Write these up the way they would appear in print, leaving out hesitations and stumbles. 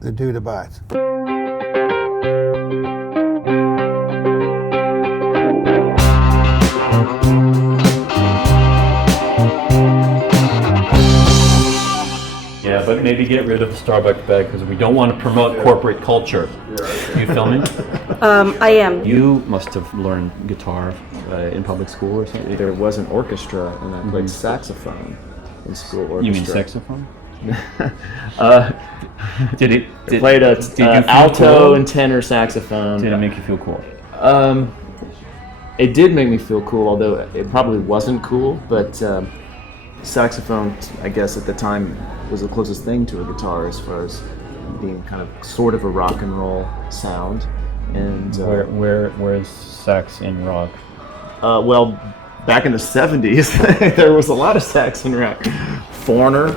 the dude abides. Yeah, but maybe get rid of the Starbucks bag because we don't want to promote corporate culture. Are you filming? I am. You must have learned guitar in public school or something. There was an orchestra, and I played saxophone in school orchestra. You mean saxophone? Played alto cool? and tenor saxophone. Did it make you feel cool? It did make me feel cool, although it probably wasn't cool. But saxophone, I guess, at the time was the closest thing to a guitar as far as being kind of sort of a rock and roll sound. And where's sax in rock? Well, back in the 70s, there was a lot of sax in rock. Foreigner.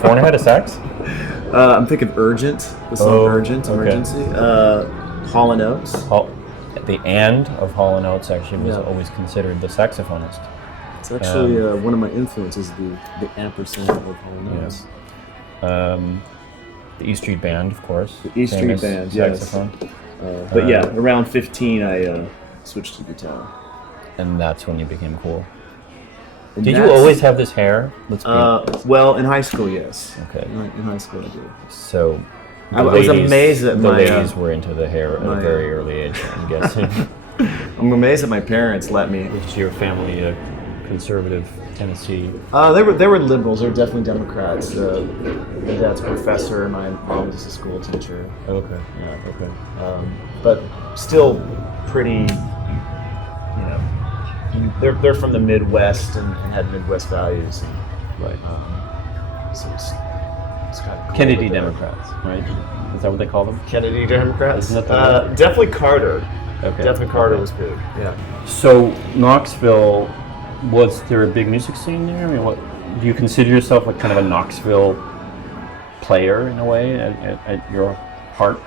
Foreigner had a sax? I'm thinking Urgent, the song Urgent, okay. Emergency. Hall & Oates. The and of Hall & Oates actually was always considered the saxophonist. It's actually one of my influences, the ampersand of Hall & Oates. The E Street Band, of course. The E Street Band, yes. Saxophone. But yeah, around 15 I switched to guitar. And that's when you became cool. Did you always have this hair? Well, in high school, yes. Okay. In high school, I did. So I was amazed that the ladies were into the hair at a very early age, I'm guessing. I'm amazed that my parents let me. Was your family conservative Tennessee? They were liberals. They were definitely Democrats. My dad's a professor, and my mom was a school teacher. Okay. Yeah. Okay. But still pretty. They're from the Midwest and had Midwest values. Right. So it's kind of cool. Kennedy Democrats, right? Is that what they call them? Kennedy Democrats? Isn't that the definitely Carter. Okay. Definitely Carter was big. Yeah. So Knoxville, was there a big music scene there? I mean, what do you consider yourself like kind of a Knoxville player in a way at your heart?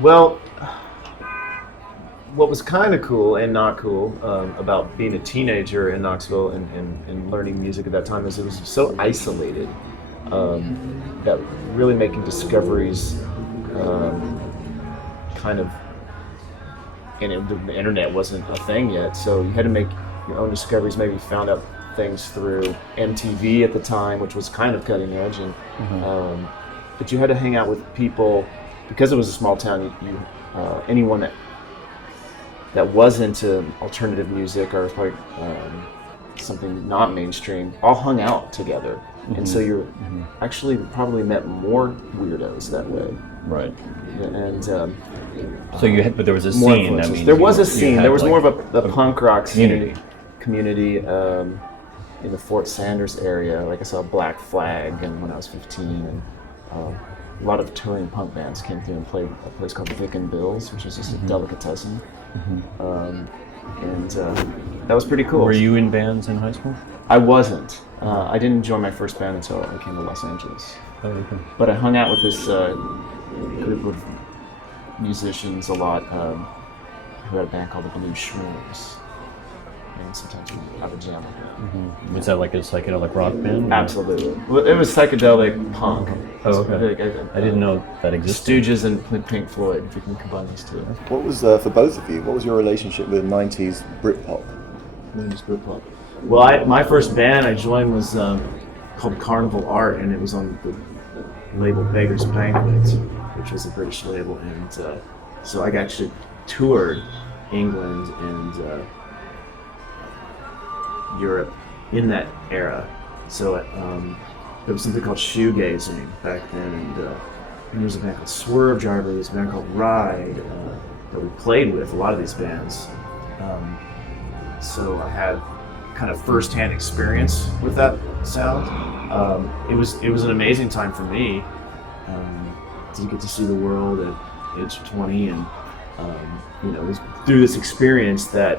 Well, what was kind of cool and not cool about being a teenager in Knoxville and learning music at that time is it was so isolated that really making discoveries kind of, and the internet wasn't a thing yet, so you had to make your own discoveries. Maybe found out things through MTV at the time, which was kind of cutting edge, and but you had to hang out with people because it was a small town. Anyone that was into alternative music or probably something not mainstream, all hung out together. And so you actually probably met more weirdos that way. Right. And so you had, but there was a scene. I mean, there was a scene. There was like more of a punk rock community in the Fort Sanders area. Like I saw Black Flag, and when I was 15, and a lot of touring punk bands came through and played a place called Vic and Bill's, which is just a delicatessen. And that was pretty cool. Were you in bands in high school? I wasn't. I didn't join my first band until I came to Los Angeles. Oh, okay. But I hung out with this group of musicians a lot who had a band called the Blue Shrooms. And sometimes we have a jam. Was that like a psychedelic rock band? Absolutely. Well, it was psychedelic punk. Oh, okay. I didn't know that existed. Stooges and Pink Floyd, if you can combine those two. What was, for both of you, what was your relationship with 90s Britpop? 90s Britpop. Well, my first band I joined was called Carnival Art, and it was on the label Beggar's Banquet, which was a British label. And so I actually toured England and Europe in that era. So there was something called shoegazing back then, and there was a band called Swerve Driver, there was a band called Ride that we played with, a lot of these bands. So I had kind of first-hand experience with that sound. It was an amazing time for me to get to see the world at age 20, and it was through this experience that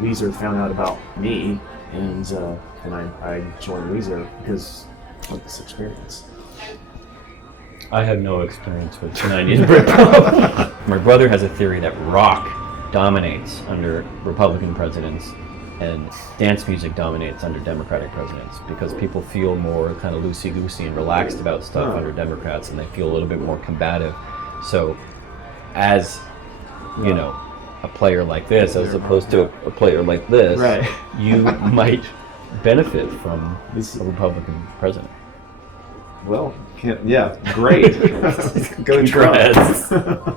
Weezer found out about me, and I joined Weezer because of this experience. I had no experience with 90s Britpop. My brother has a theory that rock dominates under Republican presidents and dance music dominates under Democratic presidents because people feel more kind of loosey-goosey and relaxed about stuff under Democrats, and they feel a little bit more combative. So, as you know, a player like this, as opposed to a player like this, you might benefit from a Republican president. Well, great. Go Trump.